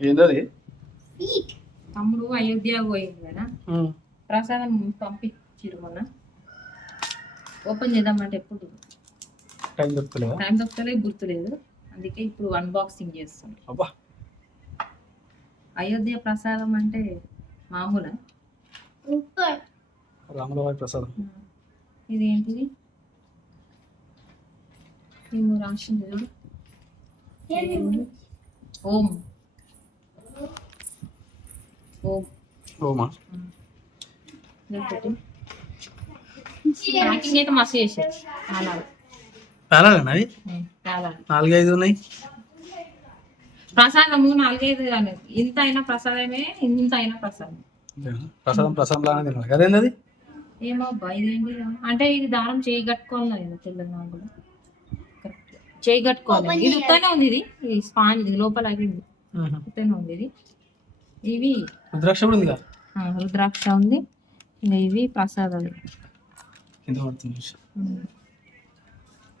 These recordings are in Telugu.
ఏంటది తమ్ముడు అయోధ్య పోయింది కదా. ప్రసాదం పంపించిరు మొన్న. ఓపెన్ చేద్దామంటే ఎప్పుడు? టైం దొరుకుతలేదా? టైం దొరకలే గుర్తులేదు. అందుకే ఇప్పుడు అన్బాక్సింగ్ చేస్తాం. అబ్బా. అయోధ్య ప్రసాదం అంటే మామూలా? రాములవారి ప్రసాదం. ఇది ఏంటిది ఏమో రాసింది చూడు ఓం. ఓం ఓమా మస్తు చాలా నాలుగైదు ఉన్నాయి. ప్రసాదము నాలుగైదు కానీ ఇంత అయినా ప్రసాదమే ఇంత అయినా ప్రసాదం. ప్రసాదం ప్రసాదం లాగానే తినాలి. కదేంది అది? ఏమో అబ్బా ఇదేంటి? అంటే ఇది దారం చేయి కట్టుకోవాలి నాకు కూడా. చేయి కట్టుకోవాలి. ఇది ఉత్తనే ఉంది ఇది. స్పాంజ్ లోపల అయింది ఉత్తనే ఉంది ఇది. ఇవి. రుద్రాక్ష కూడా ఉందిగా? రుద్రాక్ష ఉంది. ఇంకా ఇవి ప్రసాదాలు. కింద పడుతుంది.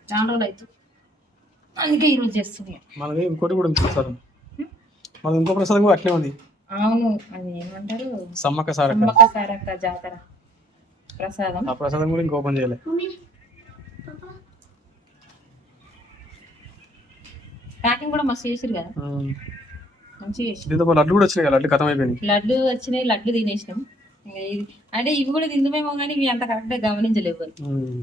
చాలా రోజులు అవుతుంది అందుకే ఈరోజు చేస్తున్నాయి. మనది ఇంకోటి కూడా ఉంది ప్రసాదం. మనది ఇంకో ప్రసాదం కూడా అట్లే ఉంది. అవును అది ఏమంటారు? సమ్మక్క సారక్క. సమ్మక్క సారక్క జాతర ప్రసాదం. ఆ ప్రసాదం కూడా ఇంకా ఓపెన్ చేయలే. ప్యాకింగ్ కూడా మస్తు చేసిరు కదా. మంచిగా లడ్డు కూడా వచ్చినాయి లడ్డు కథం అయిపోయింది లడ్డు వచ్చినాయి లడ్డు తినేసినాం. అంటే ఇవి కూడా తిందమేమో కానీ ఇవి అంత గమనించలేవు. ఉమ్.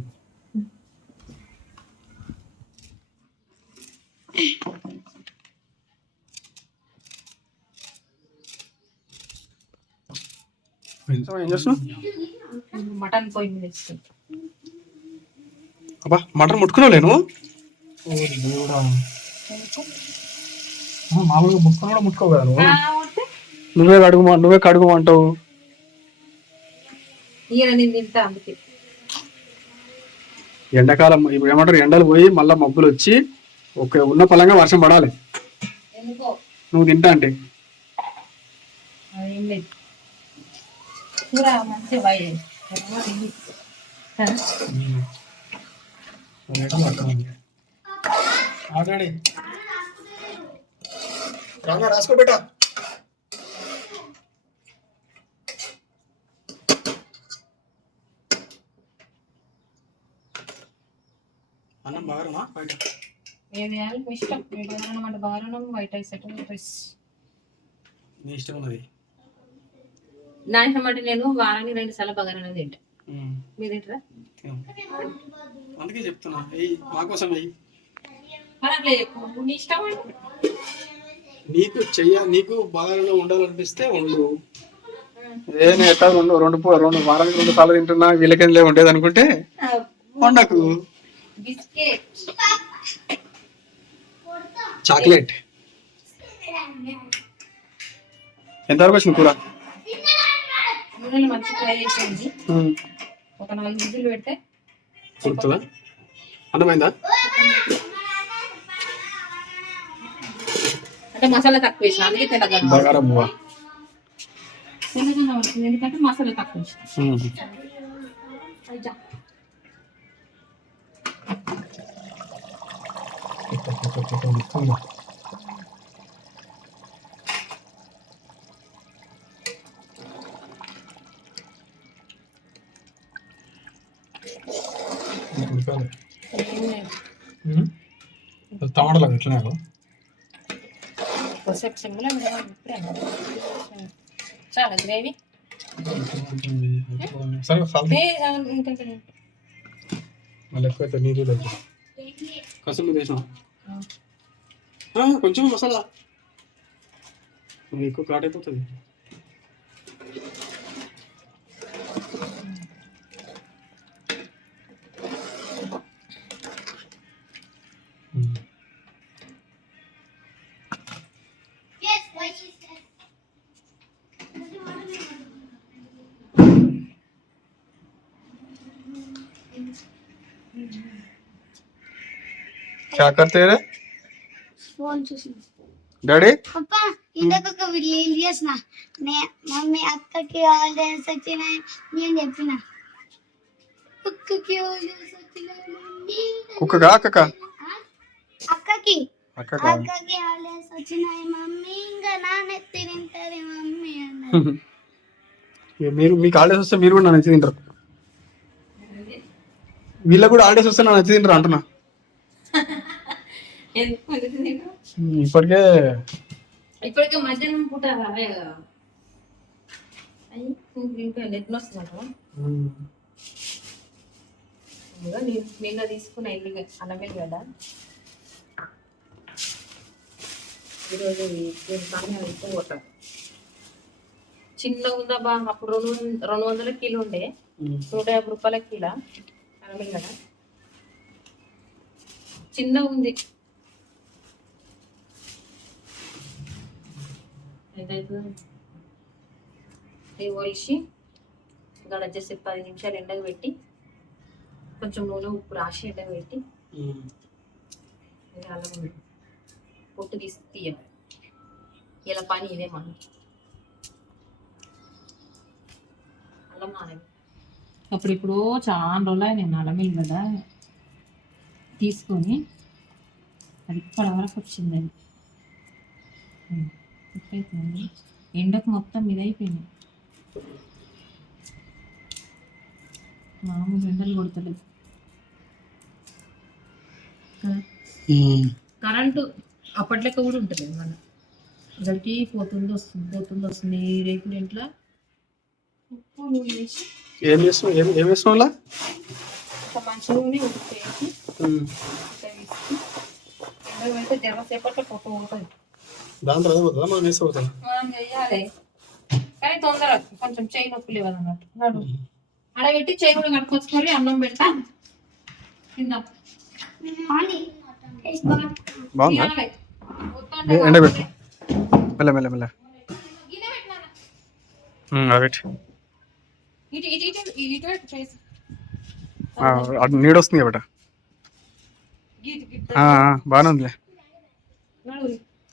ఏం చేస్తున్నావు? మటన్ పొయ్యి మీద ఇస్తుంది అబ్బా మటన్ ముట్టుకున్నావు లేను మామూలుగా ముట్టుకుని కూడా ముట్టుకోవు కదా నువ్వు? నువ్వే కడుగు నువ్వే కడుగుమంటావు? ఎండాకాలం ఇప్పుడు ఏమంటారు ఎండలు పోయి మళ్ళీ మబ్బులు వచ్చి ఒక ఉన్న పలంగా వర్షం పడాలి. నువ్వు తింటా అంటే. ఆల్రెడీ రాగా రాసుకో బేటా అన్నం బాగా బయట. ఏది వేయాలి ఇష్టం. మీకు ఏదైనా అంటే బాగానం వైట్ రైస్ సెట్ రైస్ నీ ఇష్టం ఉన్నది. నా ఇష్టం అంటే నేను వారానికి రెండు సార్లు బగారాన్ని తింటా. మీరు తింటారా. అందుకే చెప్తున్నా. ఎయ్ మా కోసం వెయ్యి మరి అట్లా చెప్పు. నీ ఇష్టం అంటే నీకు చెయ్య నీకు బాగా ఉండాలనిపిస్తే ఉండు. నేను ఎట్లా రెండు రెండు రెండు వారానికి రెండు సార్లు తింటున్నా వీళ్ళకేం లేవు ఉండేది అనుకుంటే బిస్కెట్ చాక్లెట్. ఎంతవరకు వచ్చింది కూర? నూనెలు మంచిగా ఫ్రై చేసేయండి. ఉమ్, ఒక నాలుగు విజులు పెడితే అన్నమైందా అంటే మసాలా తక్కువ వేసిన అందుకే తెల్లగా బగారా బువ్వ తెల్లగా వస్తుంది ఎందుకంటే మసాలా తక్కువ వేసిన ఉమ్. ఉడకాలి. ఉమ్. అది టమాటాలు ఎట్లనే కొద్దిసేపు సిమ్లో ఇప్పుడే చాలా గ్రేవీ. కొంచెం మసాలా. ఎక్కువ కాట్ అయిపోతుంది. क्या करते रहे फोन डैडी? पापा ఇందాక వీళ్ళు చేసిన నే మమ్మీ అక్కకి ఆల్ డ్యాన్స్ వచ్చినాయి నేను చెప్పిన కుక్కకి ఆల్ డ్యాన్స్ వచ్చినాయి కుక్కగా అక్కక అక్కకి అక్కకి ఆల్ డ్యాన్స్ వచ్చినాయి మమ్మీ ఇంకా నానెత్తి తింటారు మమ్మీ అన్నారు మీరు మీకు ఆల్ డ్యాన్స్ వస్తే మీరు కూడా నానెత్తి తింటారు వీళ్ళకి కూడా హాలిడేస్ వస్తే నన్ను వచ్చి తింటారు అంటున్నా. ఇప్పటికే ఇప్పటికే మధ్యాహ్నం పూట నిన్న అన్నమే కదా. చిన్నగా ఉందా బా అప్పుడు రెండు రెండు వందల కిలో ఉండే. నూట యాభై రూపాయల కిలో. అల్లం కదా? చిన్న ఉంది. ఇది ఒలిసి ఇక్కడ వచ్చేసి పది నిమిషాలు ఎండకు పెట్టి కొంచెం నూనె ఉప్పు రాసి ఎండకు పెట్టి అల్లం పొట్టు తీసి తీయాలి ఇలా పని ఇదే మనం అల్లం నానబెట్టి. అప్పుడు ఇప్పుడు చాలా రోజులు నేను అల్లం కదా తీసుకొని అది ఇప్పటి వరకు వచ్చింది అది. ఇట్లయిపోయింది ఎండకు మొత్తం ఇది అయిపోయింది మామూలు ఎండలు కొడతలేదు. కరెంటు అప్పట్లెక్క కూడా ఉంటుంది మన. గట్టి పోతుంది వస్తుంది పోతుంది వస్తుంది ఈ రేకుల ఇంట్లో ఉప్పు నూనె వేసి ఏం చేస్తున్నావు ఏం దాని తర్వాత పోతుందా? మనం వేసి పోతాం కానీ తొందర కొంచెం చేయి నొప్పి లేదు అన్నట్టు. అడ పెట్టి చేయి కూడా అన్నం పెడతా. తిందాం ఎండబెట్టు. మెల్ల మెల్ల మెల్ల. అవి ఇటు ఇటు ఇటు ఇటు వైపు నీడొస్తుంది కాబట్టి. బాగానే ఉందిలే.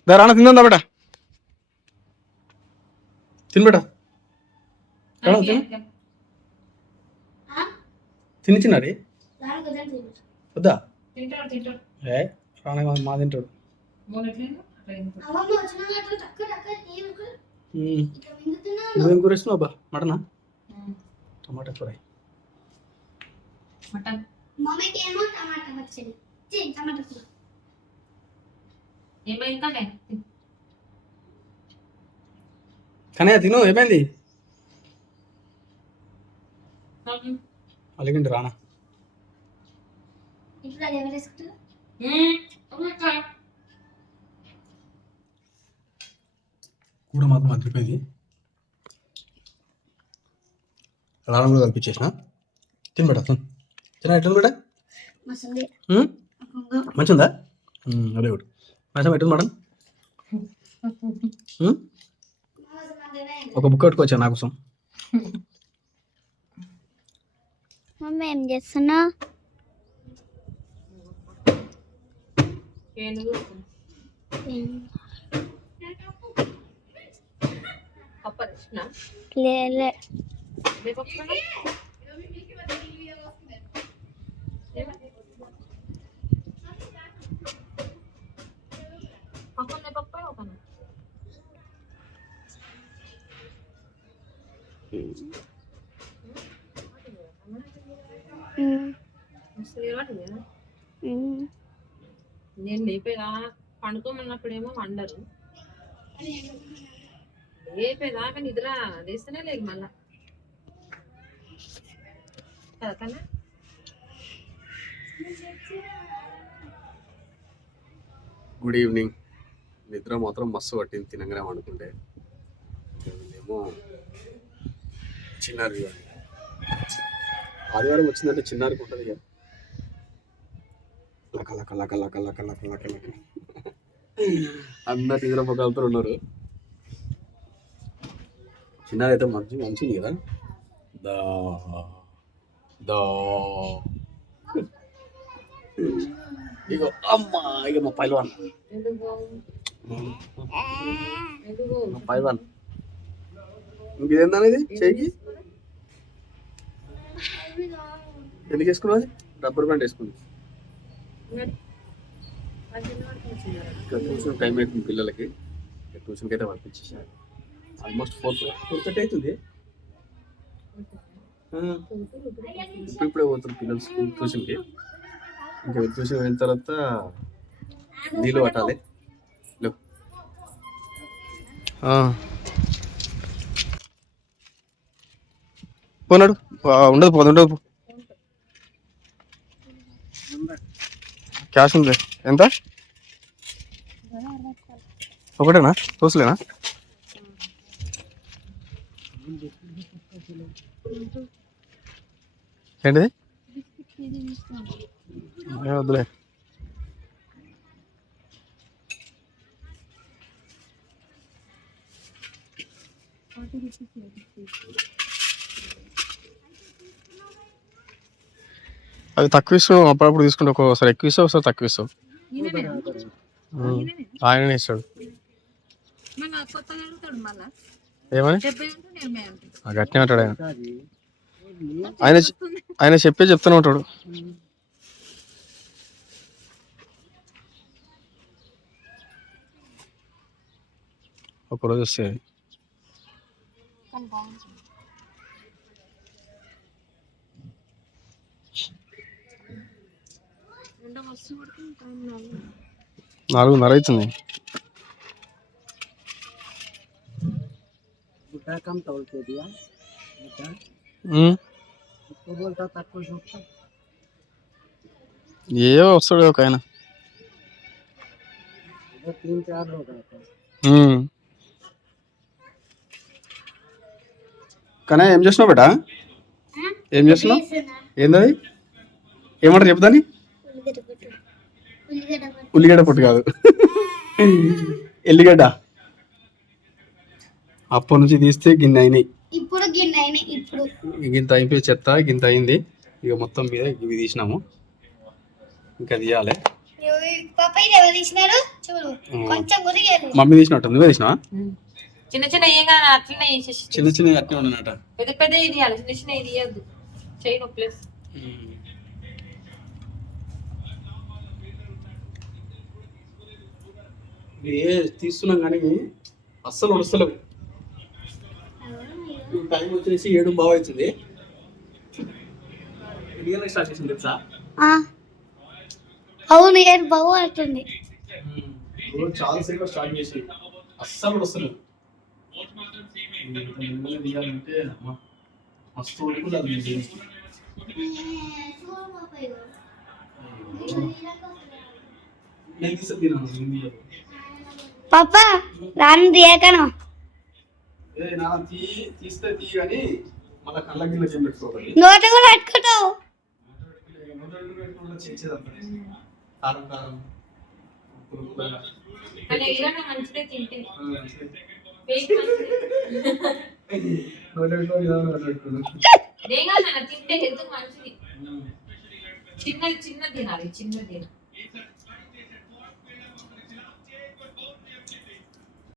దారా తిందా బేట తినబేట తిని చిన్నారి వద్దా? రాణగా మా తింటాడు. నువ్వేం కూరేస్తున్నావు అబ్బా? మటనా? టమాటా కూర మటన్. మమ్మీకి ఏమో టమాటా పచ్చడి. ఛీ, టమాటా కూర. ఏమైందనే కానీ తిను. ఏమైంది? అలిగిండి రానా? కూర మాత్రం అదిరిపోయింది రాళ్ళం కూడా కల్పించేసిన అసలు తిన. ఎట్లా బిడ్డ మంచి ఉందా అదే ఒకటి. మంచి ఎట్లా మేడం? ఒక బుక్ కట్టుకోవచ్చా నా కోసం? మమ్మీ ఏం చేస్తున్నా? లేదు నేను లేపేదా పండుకోమన్నప్పుడేమో వండరు. లేపేదాకా నిద్ర లేస్తేనే లేదు మళ్ళా. కన్నా గుడ్ ఈవినింగ్ నిద్ర మాత్రం మస్తు పట్టింది తినగానే అనుకుంటే ఏమో చిన్నారి ఆదివారం వచ్చిందంటే చిన్నారికి ఉంటుంది ఇక. లక లక లక లక లక లక లక లక. అందరు నిద్ర పొగలుతూ ఉన్నారు. చిన్నారి అయితే మంచి మంచిది కదా? దా. దా ఇగో అమ్మా ఇక మా పైల్వాన్ పైల్వాన్ ఇంకేందనేది చేయికి ఎందుకు వేసుకున్నావు రబ్బర్ బ్యాండ్ వేసుకుంది చూసిన టైం అవుతుంది పిల్లలకి ట్యూషన్కి అయితే పంపించేసాను ఆల్మోస్ట్ ఫోర్ ఫోర్ థర్టీ అవుతుంది ఇప్పుడు ఇప్పుడే పోతారు పిల్లలు స్కూల్ ట్యూషన్కి. ఇంకా ట్యూషన్ వెళ్ళిన తర్వాత నీళ్ళు పట్టాలి. పోనాడు. ఉండదు పోదు ఉండదు క్యాష్ ఉంది. ఎంత? ఒకటేనా? చూసలేనా ఏంటిది? వద్దులే. అది తక్కువ ఇస్తావు అప్పుడప్పుడు తీసుకుంటే ఒక్కోసారి ఎక్కువ ఇస్తావు ఒకసారి తక్కువ ఇస్తావు. ఉమ్. ఆయననే ఇస్తాడు. ఏమని? గట్టినే అంటాడు ఆయన. ఆయన ఆయన చెప్పే చెప్తూనే ఉంటాడు. ఒకరోజు వస్తే. నాలుగున్నర అవుతుంది. बुढ़ा कम तौल के दिया बुढ़ा ఉమ్. उसको बोलता था कुछ होता ఏవో వస్తాడు ఒక ఆయన वो तीन चार लोग रहते ఉమ్. కానీ ఏం చేస్తున్నావు బేటా ఏం చేస్తున్నావు ఏందది ఏమంటారు చెప్తాని ఉల్లిగడ్డ పొట్టు ఉల్లిగడ్డ పొట్టు ఉల్లిగడ్డ పొట్టు కాదు ఎల్లిగడ్డ అప్పటి నుంచి తీస్తే గిన్నె అయినాయి ఇప్పుడు గిన్నె అయినాయి ఇప్పుడు. గింత అయిపోయి చెత్త గింత అయింది. ఇక మొత్తం మీద ఇవి తీసినాము. ఇంకా తీయాలి. మమ్మీ తీసినట్టు నువ్వే తీసినావా? చిన్న చిన్న ఏం కాదు అట్లనే వేసేసి చిన్న చిన్న అట్నే ఉండనట పెద్ద పెద్ద ఇది ఇవ్వాలి చిన్న చిన్న ఇది ఇవ్వద్దు చేయి నొప్పి ప్లస్ ఏ తీస్తున్నాం కానీ అస్సలు టైం వచ్చేసి ఏడు బాగా అవుతుంది. రియల్ స్టార్ట్ చేసింది తెలుసా? అవును ఏడు బాగు అవుతుంది. చాలా సేపు స్టార్ట్ చేసి అస్సలు తీయాలంటే మస్తు తీయను. పప్ప రాను తీయకను. తీస్తే తీ కానీ మళ్ళీ కళ్ళ గిల్ల ఏం పెట్టుకోవాలి నోట కూడా పెట్టుకుంటావు. కారం కారం తింటే. హెల్త్ మంచిది. చిన్నది చిన్నది తినాలి చిన్నది తినాలి.